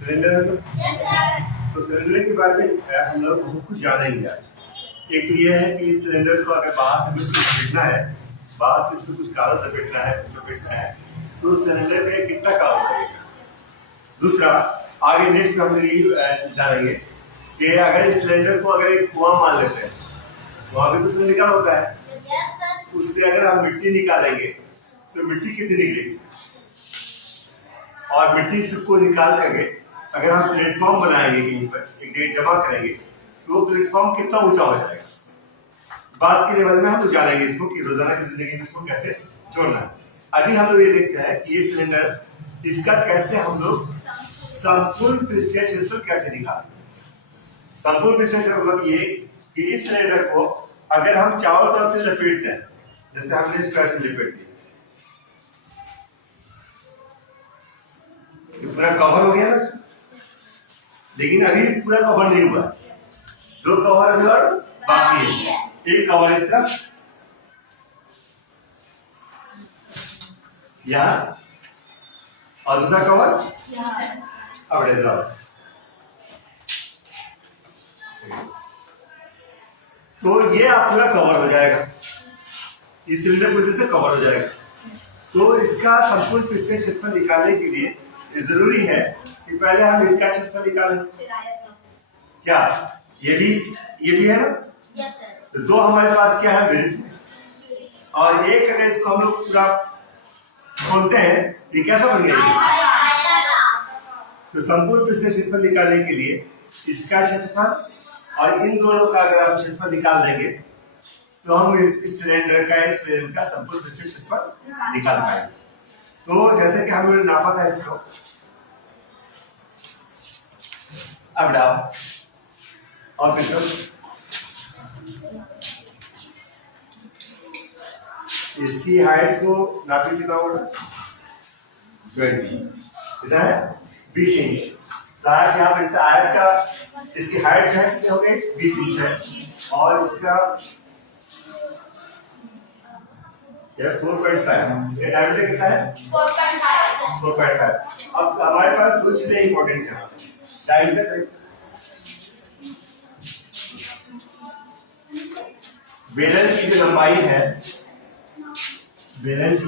Cylinder तो cylinder के बारे में हम लोग बहुत कुछ जानेंगे आज। एक ये है कि इस सिलेंडर को अगर बाहर से कुछ लपेटना है, बाहर से इसमें कुछ कागज लपेटना है तो सिलेंडर में कितना कागज लगेगा। दूसरा, आगे नेक्स्ट में हम ये जानेंगे कि अगर इस सिलेंडर को अगर एक कुआं मान लेते हैं, वहां पे तो सिलेंडर निकाल होता है, उससे अगर हम मिट्टी निकालेंगे तो मिट्टी कितनी निकलेगी, और मिट्टी को निकाल करके अगर हम प्लेटफॉर्म बनाएंगे कहीं पर एक जगह जमा करेंगे तो प्लेटफॉर्म कितना ऊंचा हो जाएगा। बात के लेवल में हम लोग जानेंगे इसको कि रोजाना की जिंदगी में इसको कैसे जोड़ना है। अभी हम लोग ये देखते हैं कि ये सिलेंडर, इसका कैसे हम लोग संपूर्ण पृष्ठीय क्षेत्रफल कैसे निकालें। संपूर्ण पृष्ठीय क्षेत्रफल मतलब ये कि इस सिलेंडर को अगर हम चारों तरफ से लपेट दें, जैसे हमने इसको ऐसे लपेट दिया, ये पूरा कवर हो गया ना, लेकिन अभी पूरा कवर नहीं हुआ, दो कवर अभी और बाकी है। एक कवर इस तरफ यहाँ और दूसरा कवर अब इधर आओ। तो ये आप पूरा कवर हो जाएगा, इस सिलेंडर पूरी से कवर हो जाएगा। तो इसका संपूर्ण पृष्ठीय क्षेत्रफल निकालने के लिए जरूरी है कि पहले हम इसका क्षेत्रफल निकालें। क्या ये भी है ना? तो दो हमारे पास क्या है, वृत्त, और एक अगर इसको हम लोग पूरा खोलते हैं, ये कैसा बन गया। तो संपूर्ण पृष्ठीय क्षेत्रफल निकालने के लिए इसका क्षेत्रफल और इन दोनों का अगर हम क्षेत्रफल निकाल देंगे तो हम इस सिलेंडर का, इस प्लेन का संपूर्ण पृष्ठीय क्षेत्रफल निकाल पाएंगे। तो जैसे कि हमने नापा था इसको, अब डाल और इसकी हाइट को नापी कितना होगा, 20, कितना है 20 इंच। ताकि यहाँ पर इस आयत का इसकी हाइट है कितनी हो गई, 20 इंच है, और इसका 4.5, इसका डायमीटर कितना है 4.5। अब हमारे पास दो चीजें इंपॉर्टेंट है, डायमीटर, बेलन की जो लंबाई है, बेलन की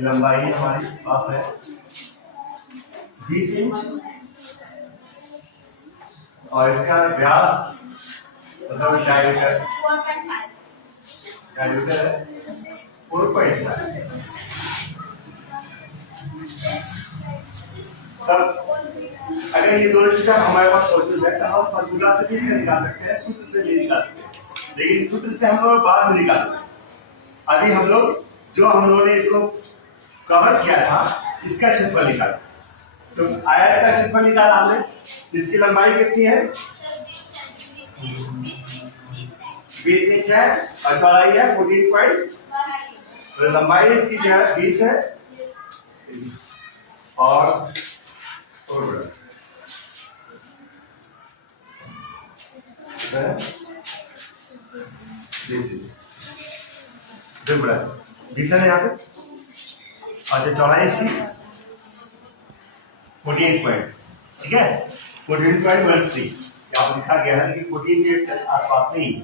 लंबाई हमारे पास है 20 इंच, और इसका व्यास मतलब डायमीटर है 4.5। तब अगर ये दोनों चीजें हमारे पास मौजूद है तो हम फॉर्मूला से भी इसका निकाल सकते हैं, सूत्र से भी निकाल सकते हैं, लेकिन सूत्र से हम लोग बाद में निकालेंगे। अभी हम लोग जो हम लोगों ने इसको कवर किया था, इसका क्षेत्रफल निकाला। तो आयत का क्षेत्रफल निकाला हमने, इसकी लंबाई कितनी है 20 इंच है और चौड़ाई है 14. तो लंबाई इसकी जो है 20 है और बड़ा 20 इंच, जो बड़ा 20 है यहाँ पे। अच्छा, चौड़ाई इसकी 14 पॉइंट, ठीक है 14.13 यहाँ पर लिखा गया है, लेकिन 14 के आसपास नहीं है।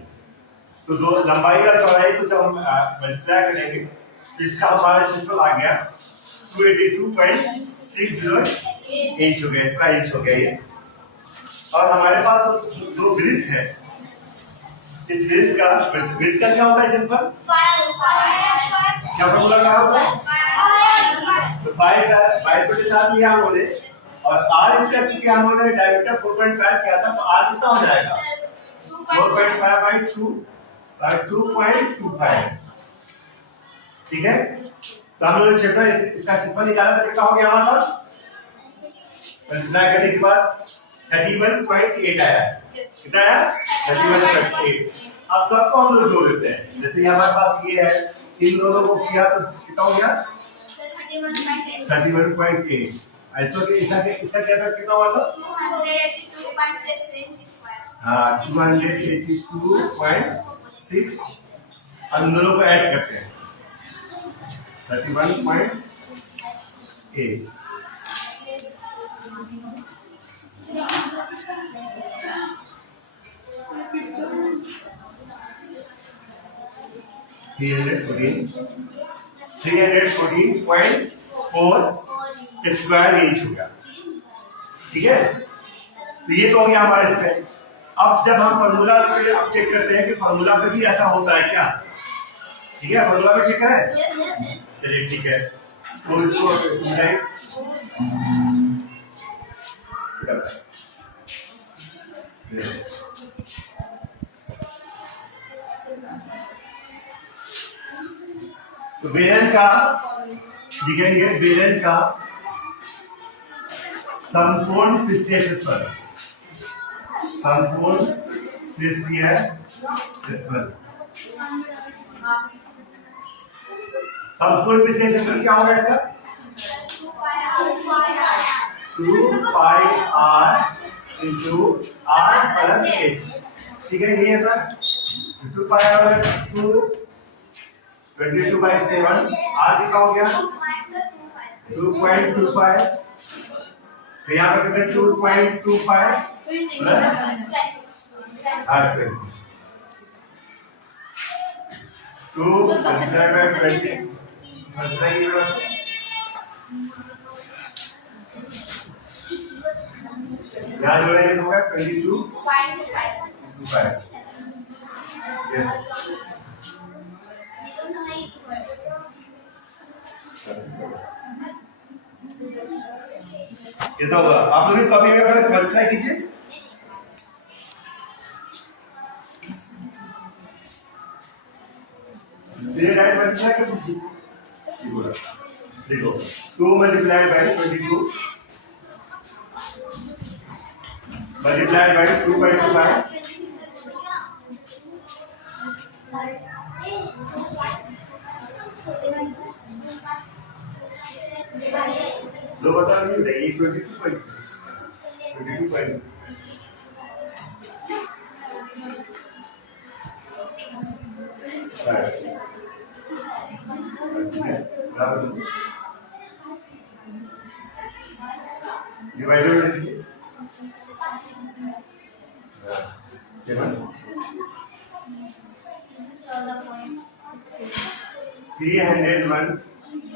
तो दो लंबाई और चौड़ाई को जब हम मल्टीप्लाई करेंगे तो इसका हमारा क्षेत्रफल आ गया 282.60 इंच हो गया, स्क्वायर इंच हो गया ये। और हमारे पास दो वृत्त है, इस वृत्त का क्या होता है क्षेत्रफल, क्या फॉर्मूला क्या होता है, तो 22/7 लिया हम बोले, और r इसका क्या हम लोगों ने डायमीटर 4.5 किया था, तो r कितना हो जाएगा 4.5/2.25, ठीक है। तो हम लोग क्षेत्रफल इसका क्षेत्रफल निकाला था, कितना हो गया हमारे पास, मल्टीप्लाई करने के बाद 31.8 आया, कितना आया 31.8। अब सबको हम लोग जोड़ देते हैं, जैसे हमारे पास ये है, इन दोनों को किया तो कितना हो गया 31.8। इसका क्या था, कितना हुआ था 282.6, हम दोनों को ऐड करते हैं 31.6 8। थ्री हंड्रेड 314.4 स्क्वायर इंच हो गया। ठीक है, तो ये तो हो गया हमारे इस पे। अब जब हम फॉर्मूला पे अब चेक करते हैं कि फॉर्मूला पे भी ऐसा होता है क्या। ठीक है, फॉर्मूला पे चेक करें। चलिए ठीक है, तो इसको समझाइए। तो बेलन का लिखेंगे, बेलन का संपूर्ण पृष्ठीय क्षेत्रफल, संपूर्ण पृष्ठीय क्षेत्रफल, संपूर्ण पृष्ठीय क्षेत्रफल क्या होगा इसका? 2 पाई r into r plus h। ठीक है, ये था 2 पाई r 22/7, r कितना हो गया 2.25। तो यहाँ पर कितना 2.25 प्लस 2 मल्टीप्लाई बाय 20 मल्टीप्लाई यहाँ जोड़ेंगे तो होगा 22.25। यस, ये तो होगा। आप लोग कॉपी में अपना मल्टीप्लाई कीजिए। मेरे राइट मल्टीप्लाई कर दीजिए। देखो 2 मल्टीप्लाइड बाय 22 मल्टीप्लाइड बाय 2.25 दो बता दीजिए। ये 22.22 डिवाइडेड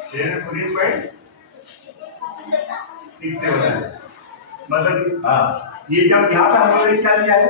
301.67 मतलब हाँ, ये जब यहाँ पे हमने क्या लिया है